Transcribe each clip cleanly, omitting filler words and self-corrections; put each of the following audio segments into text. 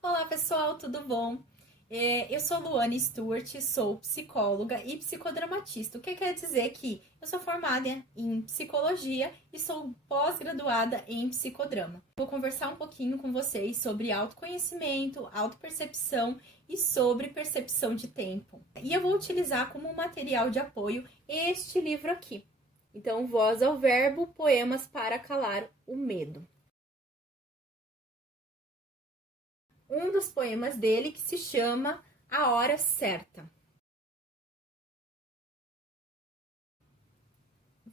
Olá pessoal, tudo bom? Eu sou Luane Stuart, sou psicóloga e psicodramatista, o que quer dizer que eu sou formada em psicologia e sou pós-graduada em psicodrama. Vou conversar um pouquinho com vocês sobre autoconhecimento, autopercepção e sobre percepção de tempo. E eu vou utilizar como material de apoio este livro aqui. Então, Voz ao Verbo, Poemas para Calar o Medo. Um dos poemas dele que se chama A Hora Certa.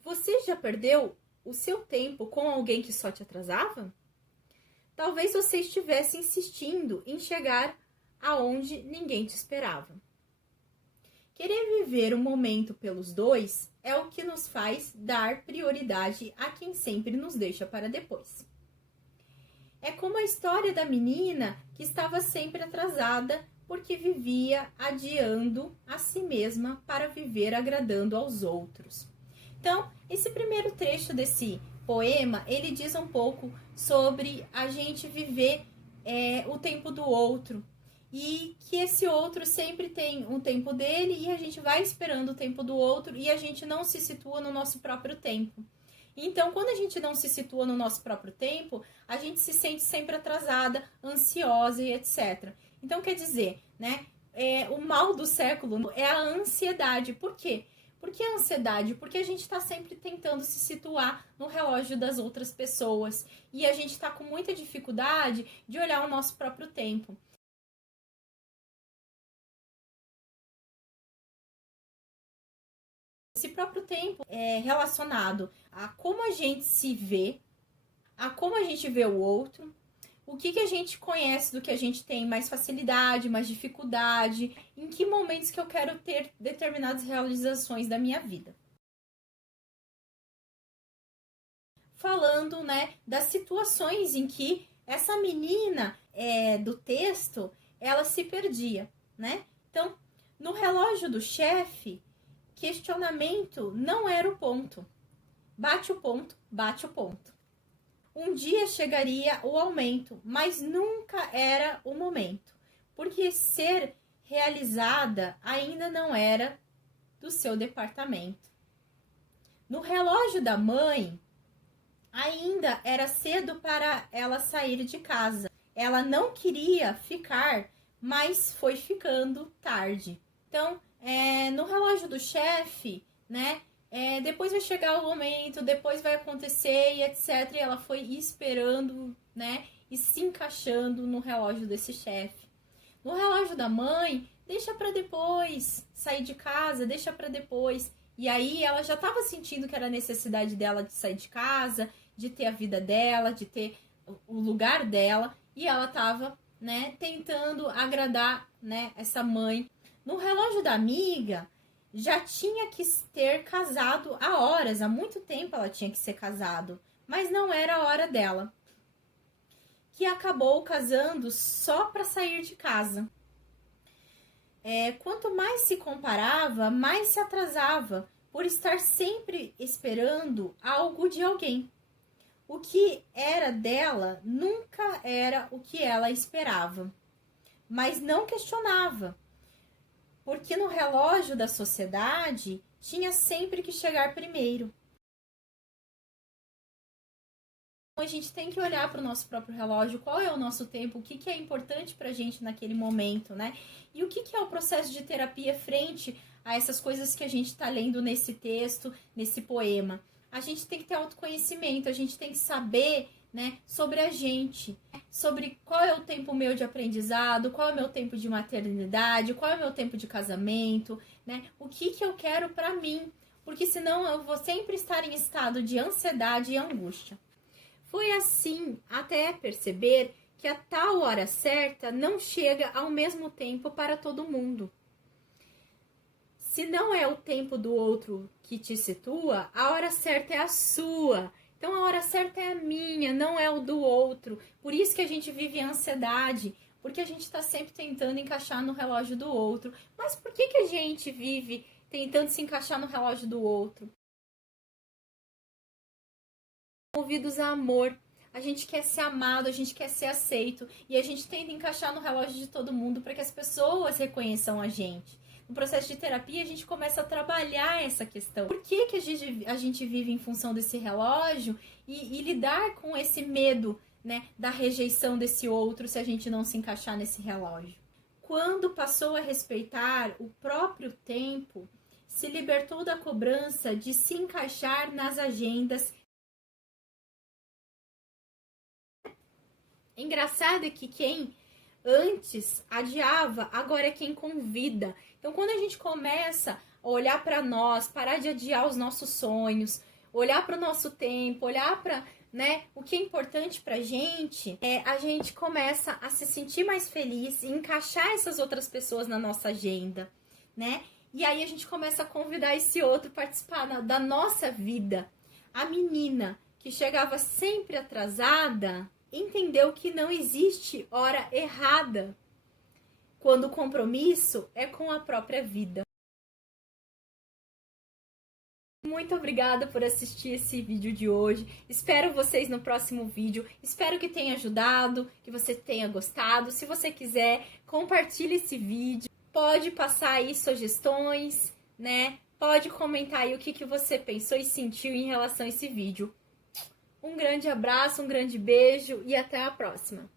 Você já perdeu o seu tempo com alguém que só te atrasava? Talvez você estivesse insistindo em chegar aonde ninguém te esperava. Querer viver o momento pelos dois é o que nos faz dar prioridade a quem sempre nos deixa para depois. É como a história da menina que estava sempre atrasada porque vivia adiando a si mesma para viver agradando aos outros. Então, esse primeiro trecho desse poema, ele diz um pouco sobre a gente viver o tempo do outro e que esse outro sempre tem um tempo dele e a gente vai esperando o tempo do outro e a gente não se situa no nosso próprio tempo. Então, quando a gente não se situa no nosso próprio tempo, a gente se sente sempre atrasada, ansiosa e etc. Então, quer dizer, né? O mal do século é a ansiedade. Por quê? Por que a ansiedade? Porque a gente está sempre tentando se situar no relógio das outras pessoas. E a gente está com muita dificuldade de olhar o nosso próprio tempo. Esse próprio tempo é relacionado a como a gente se vê, a como a gente vê o outro, o que a gente conhece do que a gente tem mais facilidade, mais dificuldade, em que momentos que eu quero ter determinadas realizações da minha vida. Falando, né, das situações em que essa menina do texto, ela se perdia, né? Então, no relógio do chefe, questionamento não era o ponto. Bate o ponto, bate o ponto. Um dia chegaria o aumento, mas nunca era o momento, porque ser realizada ainda não era do seu departamento. No relógio da mãe, ainda era cedo para ela sair de casa. Ela não queria ficar, mas foi ficando tarde. Então, no relógio do chefe, né? Depois vai chegar o momento, depois vai acontecer e etc. E ela foi esperando, né? E se encaixando no relógio desse chefe. No relógio da mãe, deixa para depois sair de casa, deixa para depois. E aí ela já estava sentindo que era a necessidade dela de sair de casa, de ter a vida dela, de ter o lugar dela. E ela estava, né, tentando agradar, né, essa mãe. No relógio da amiga, já tinha que ter casado há horas, há muito tempo ela tinha que ser casado, mas não era a hora dela. Que acabou casando só para sair de casa. Quanto mais se comparava, mais se atrasava por estar sempre esperando algo de alguém. O que era dela nunca era o que ela esperava, mas não questionava, porque no relógio da sociedade tinha sempre que chegar primeiro. A gente tem que olhar para o nosso próprio relógio, qual é o nosso tempo, o que é importante para a gente naquele momento, né? E o que é o processo de terapia frente a essas coisas que a gente está lendo nesse texto, nesse poema. A gente tem que ter autoconhecimento, a gente tem que saber, né, sobre a gente, sobre qual é o tempo meu de aprendizado, qual é o meu tempo de maternidade, qual é o meu tempo de casamento, né? O que eu quero para mim, porque senão eu vou sempre estar em estado de ansiedade e angústia. Foi assim até perceber que a tal hora certa não chega ao mesmo tempo para todo mundo. Se não é o tempo do outro que te situa, a hora certa é a sua. Então a hora certa é a minha, não é o do outro. Por isso que a gente vive a ansiedade, porque a gente está sempre tentando encaixar no relógio do outro. Mas por que a gente vive tentando se encaixar no relógio do outro? Movidos a amor. a gente quer ser amado, a gente quer ser aceito e a gente tenta encaixar no relógio de todo mundo para que as pessoas reconheçam a gente. No processo de terapia, a gente começa a trabalhar essa questão. Por que, que a gente vive em função desse relógio e lidar com esse medo, né, da rejeição desse outro se a gente não se encaixar nesse relógio? Quando passou a respeitar o próprio tempo, se libertou da cobrança de se encaixar nas agendas. Engraçado é que quem antes adiava, agora é quem convida. Então, quando a gente começa a olhar para nós, parar de adiar os nossos sonhos, olhar para o nosso tempo, olhar para, né, o que é importante pra gente, a gente começa a se sentir mais feliz e encaixar essas outras pessoas na nossa agenda, né? E aí a gente começa a convidar esse outro a participar da nossa vida. A menina que chegava sempre atrasada entendeu que não existe hora errada quando o compromisso é com a própria vida. Muito obrigada por assistir esse vídeo de hoje. Espero vocês no próximo vídeo. Espero que tenha ajudado, que você tenha gostado. Se você quiser, compartilhe esse vídeo. Pode passar aí sugestões, né? Pode comentar aí o que você pensou e sentiu em relação a esse vídeo. Um grande abraço, um grande beijo e até a próxima.